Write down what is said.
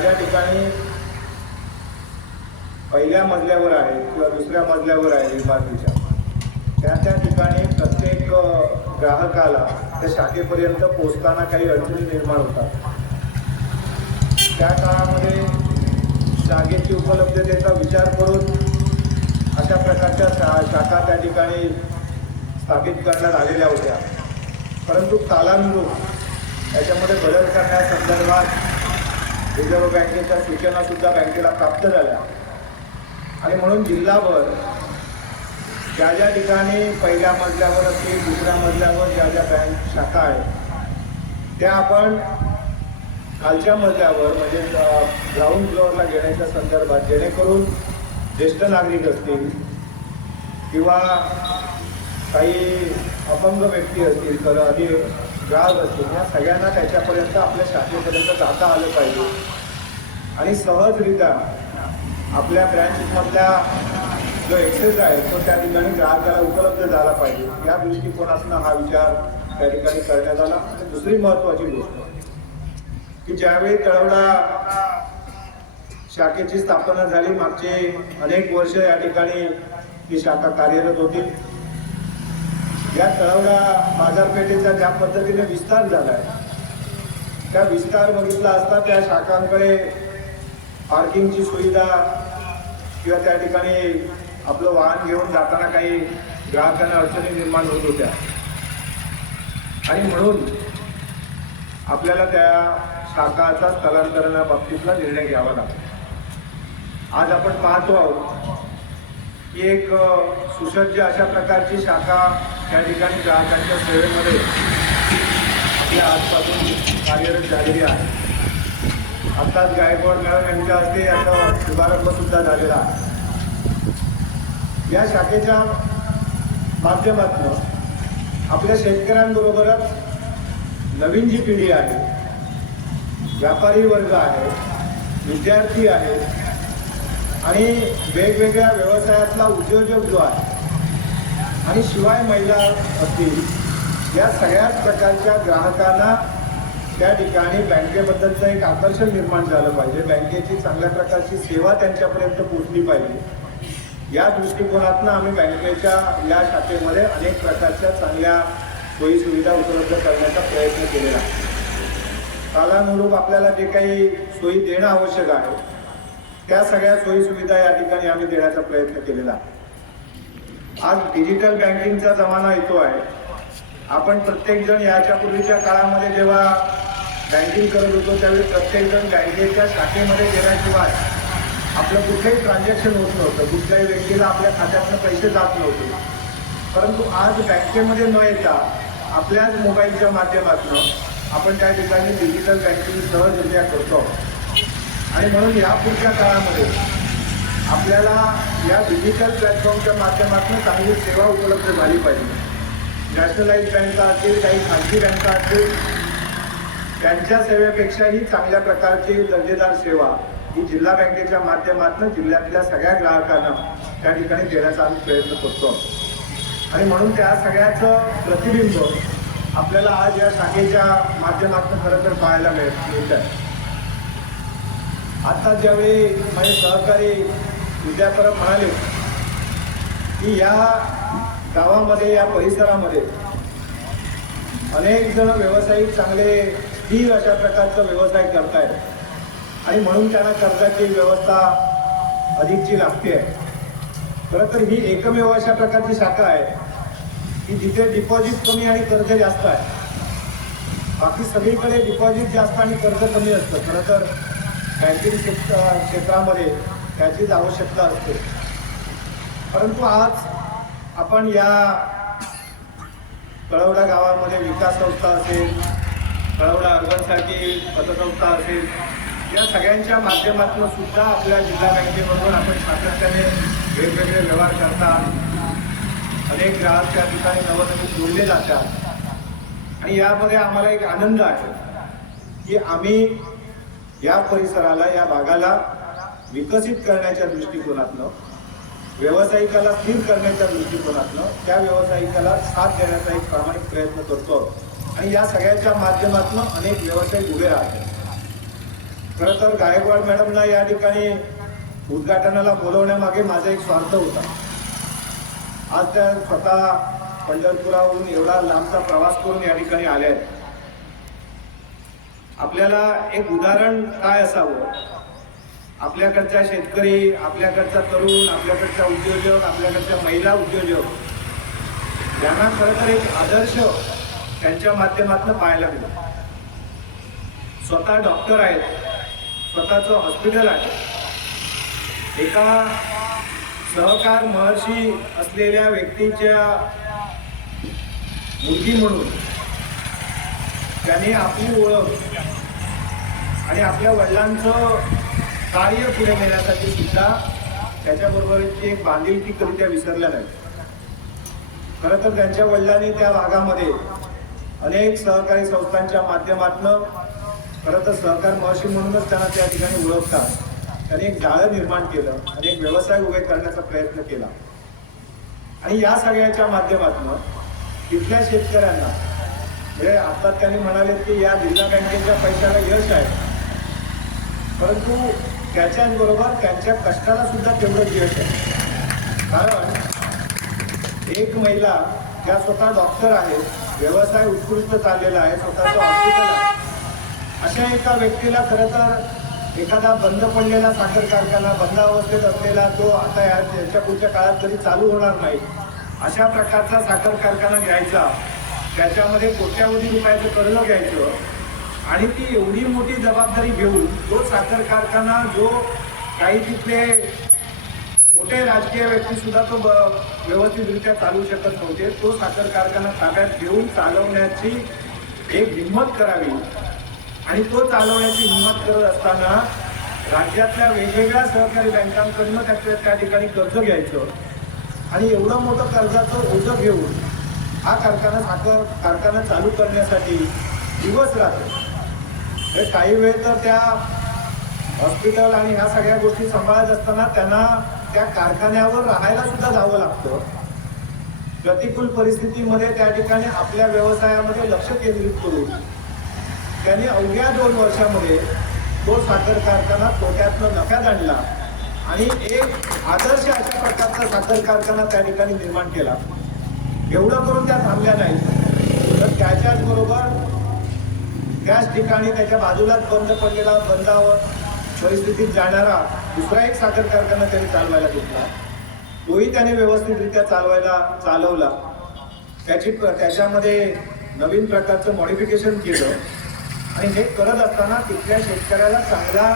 ज्या ठिकाणी पहिल्या मजल्यावर आहे किंवा दुसऱ्या मजल्यावर आहे इमारतीच्या त्या ठिकाणी प्रत्येक ग्राहकाला त्या शाखेपर्यंत पोहोचताना काही अडचणी निर्माण होतात। त्या काळामध्ये जागेची उपलब्धतेचा विचार करून अशा प्रकारच्या शाखा त्या ठिकाणी स्थापित करण्यात आलेल्या होत्या, परंतु कालानुरूप त्याच्यामध्ये बदल करण्यासंदर्भात रिझर्व्ह बँकेच्या सूचनासुद्धा बँकेला प्राप्त झाल्या आणि म्हणून जिल्हाभर ज्या ठिकाणी पहिल्या मजल्यावर असतील, दुसऱ्या मजल्यावर ज्या बँक शाखा आहेत त्या आपण खालच्या मजल्यावर म्हणजे ग्राउंड फ्लोअरला घेण्याच्या संदर्भात, जेणेकरून ज्येष्ठ नागरिक असतील किंवा काही अपंग व्यक्ती असतील तर अधिक ग्राहक असतील, या सगळ्यांना त्याच्यापर्यंत आपल्या शाखेपर्यंत जाता आलं पाहिजे आणि सहजरित्या आपल्या ब्रँचमधल्या जो ॲक्सेस आहे तो त्या ठिकाणी ग्राहकाला उपलब्ध झाला पाहिजे। या दृष्टिकोनातून हा विचार त्या ठिकाणी करण्यात आला। आणि दुसरी महत्त्वाची गोष्ट की ज्यावेळी तळवडा शाखेची स्थापना झाली, मागचे अनेक वर्ष या ठिकाणी ही शाखा कार्यरत होती। या तळवडा बाजारपेठेचा ज्या पद्धतीने विस्तार झाला आहे त्या विस्तार बघितला असता त्या शाखांकडे पार्किंगची सुविधा किंवा त्या ठिकाणी आपलं वाहन घेऊन जाताना काही ग्राहकांना अडचणी निर्माण होत होत्या आणि म्हणून आपल्याला त्या शाखाचा स्थलांतरणाबाबतीतला निर्णय घ्यावा लागला। आज आपण पाहतो आहोत की एक सुसज्ज अशा प्रकारची शाखा त्या ठिकाणी ग्राहकांच्या सेवेमध्ये आपल्या आजपासून कार्यरत झालेली आहे। आत्ताच गायकवाड मॅडम यांच्या हस्ते याचा शुभारंभ सुद्धा झालेला आहे। या शाखेच्या माध्यमातून आपल्या शेतकऱ्यांबरोबरच नवीन जी पिढी आहे, व्यापारी वर्ग आहे, विद्यार्थी आहे आणि वेगवेगळ्या व्यवसायातला उद्योजक जो आहे आणि शिवाय महिला असतील, या सगळ्याच प्रकारच्या ग्राहकांना त्या ठिकाणी बँकेबद्दलचं एक आकर्षण निर्माण झालं पाहिजे, बँकेची चांगल्या प्रकारची सेवा त्यांच्यापर्यंत पोहोचली पाहिजे। या दृष्टिकोनातून आम्ही बँकेच्या या शाखेमध्ये अनेक प्रकारच्या चांगल्या सोयीसुविधा उपलब्ध करण्याचा प्रयत्न केलेला आहे। कालानुरूप आपल्याला जे काही सोयी देणं आवश्यक आहे त्या सगळ्या सोयीसुविधा या ठिकाणी आम्ही देण्याचा प्रयत्न केलेला आहे। आज डिजिटल बँकिंगचा जमाना येतो आहे। आपण प्रत्येकजण याच्या पूर्वीच्या काळामध्ये जेव्हा बँकिंग करत होतो त्यावेळी प्रत्येकजण बँकेच्या शाखेमध्ये गेल्याशिवाय आपलं कुठलंही ट्रान्झॅक्शन होत नव्हतं, कुठल्याही व्यक्तीला आपल्या खात्यातनं पैसे जात नव्हते। परंतु आज बँकेमध्ये न येता आपल्याच मोबाईलच्या माध्यमातून आपण त्या ठिकाणी डिजिटल बँकिंग सहजरित्या करतो आणि म्हणून या पुढच्या काळामध्ये आपल्याला या डिजिटल प्लॅटफॉर्मच्या माध्यमातून चांगली सेवा उपलब्ध झाली पाहिजे। नॅशनलाइज बँका असतील, काही खाजगी बँका असतील, त्यांच्या सेवेपेक्षाही चांगल्या प्रकारची दर्जेदार सेवा ही जिल्हा बँकेच्या माध्यमातून जिल्ह्यातल्या सगळ्या ग्राहकांना त्या ठिकाणी देण्याचा आम्ही प्रयत्न करतो आणि म्हणून त्या सगळ्याचं प्रतिबिंब आपल्याला आज या शाखेच्या माध्यमातून खरं तर पाहायला मिळत आहे। आता ज्यावेळी माझे सहकारी विद्यापरब म्हणाले की या गावामध्ये, या परिसरामध्ये अनेक जण व्यावसायिक चांगले स्थिर अशा प्रकारचा व्यवसाय करतायत आणि म्हणून त्यांना कर्जाची व्यवस्था अधिकची लागते आहे। खरं तर ही एकमेव अशा प्रकारची शाखा आहे की जिथे डिपॉझिट कमी आणि कर्ज जास्त आहे। बाकी सगळीकडे डिपॉझिट जास्त आणि कर्ज कमी असतं। खरं तर बँकिंग क्षेत्रामध्ये त्याचीच आवश्यकता असते, परंतु आज आपण या तळवडा गावामध्ये विकास संस्था असेल, तळवडा अर्बनसारखी पतसंस्था असेल, या सगळ्यांच्या माध्यमातून सुद्धा आपल्या जिल्हा बँकेबरोबर आपण सातत्याने वेगवेगळे वेगवेगळे व्यवहार करतात, अनेक ग्राहक त्या ठिकाणी नवनवीन जोडले जातात आणि यामध्ये आम्हाला एक आनंद आहे की आम्ही या परिसराला, या भागाला विकसित करण्याच्या दृष्टिकोनातनं, व्यावसायिकाला स्थिर करण्याच्या दृष्टिकोनातनं त्या व्यावसायिकाला साथ देण्याचा एक प्रामाणिक प्रयत्न करतो आणि या सगळ्याच्या माध्यमातून अनेक व्यवसाय उभे राहतात. खरं तर गायकवाड मॅडमना या ठिकाणी उद्घाटनाला बोलवण्यामागे माझा एक स्वार्थ होता. आज त्या स्वतः पंढरपुरावरून एवढा लांबचा प्रवास करून या ठिकाणी आल्या आहेत. आपल्याला एक उदाहरण काय असावं, आपल्याकडच्या शेतकरी, आपल्याकडचा तरुण, आपल्याकडच्या उद्योजक, आपल्याकडच्या महिला उद्योजक यांना खरं तर एक आदर्श त्यांच्या माध्यमातून पाहायला मिळतो. स्वतः डॉक्टर आहेत, स्वतःचं हॉस्पिटल आहे, एका सहकार महर्षी असलेल्या व्यक्तीच्या मुलगी म्हणून त्यांनी आपली ओळख आणि आपल्या वडिलांचं कार्य पुढे नेण्यासाठी सुद्धा त्याच्याबरोबरची एक बांधिलकी कधी त्या विसरल्या नाही. खरं तर त्यांच्या वडिलांनी त्या भागामध्ये अनेक सहकारी संस्थांच्या माध्यमातून, खरं तर सहकार महर्षी म्हणूनच त्यांना त्या ठिकाणी ओळखतात, त्यांनी एक जाळं निर्माण केलं आणि एक व्यवसाय उभे करण्याचा प्रयत्न केला. आणि या सगळ्याच्या माध्यमातून तिथल्या शेतकऱ्यांना, म्हणजे आता त्यांनी म्हणाले की या जिल्हा बँकेच्या पैशाला यश आहे, परंतु त्याच्याचबरोबर त्यांच्या कष्टाला सुद्धा तेवढंच यश आहे. कारण एक महिला ज्या स्वतः डॉक्टर आहेत, व्यवसाय उत्कृष्ट चाललेला आहे, स्वतःचं हॉस्पिटल आहे, अशा एका व्यक्तीला खरं तर एखादा बंद पडलेला साखर कारखाना, बंद अवस्थेत असलेला, तो आता याच्या पुढच्या काळात कधी चालू होणार नाही, अशा प्रकारचा साखर कारखाना घ्यायचा, त्याच्यामध्ये कोट्यावधी रुपयाचं कर्ज घ्यायचं आणि ती एवढी मोठी जबाबदारी घेऊन तो साखर कारखाना, जो काही तिथले मोठे राजकीय व्यक्ती सुद्धा तो व्यवस्थितरित्या चालू शकत नव्हते, तो साखर कारखाना ताब्यात घेऊन चालवण्याची एक हिंमत करावी आणि तो चालवण्याची हिंमत करत असताना राज्यातल्या वेगवेगळ्या सहकारी बँकांकडून त्या ठिकाणी कर्ज घ्यायचं आणि एवढं मोठं कर्जाचं ओझं घेऊन हा साखर कारखाना चालू करण्यासाठी दिवस राहतो. काही वेळ तर त्या हॉस्पिटल आणि ह्या सगळ्या गोष्टी सांभाळत असताना त्यांना त्या कारखान्यावर राहायला सुद्धा जावं लागतं. प्रतिकूल परिस्थितीमध्ये त्या ठिकाणी आपल्या व्यवसायामध्ये लक्ष केंद्रित करून त्यांनी अवघ्या 2 वर्षामध्ये तो साखर कारखाना तोट्यातनं नफ्यात आणला आणि एक आदर्श अशा प्रकारचा साखर कारखाना त्या ठिकाणी निर्माण केला. एवढं करून त्या थांबल्या नाही, तर त्याच्याच बरोबर त्याच ठिकाणी त्याच्या बाजूलाच बंद पडलेला, बंदावर परिस्थितीत जाणारा दुसरा एक साखर कारखाना त्यांनी चालवायला घेतला. तोही त्याने व्यवस्थितरित्या चालवला. त्याच्यामध्ये नवीन प्रकारचं मॉडिफिकेशन केलं आणि हे करत असताना तिथल्या शेतकऱ्याला चांगला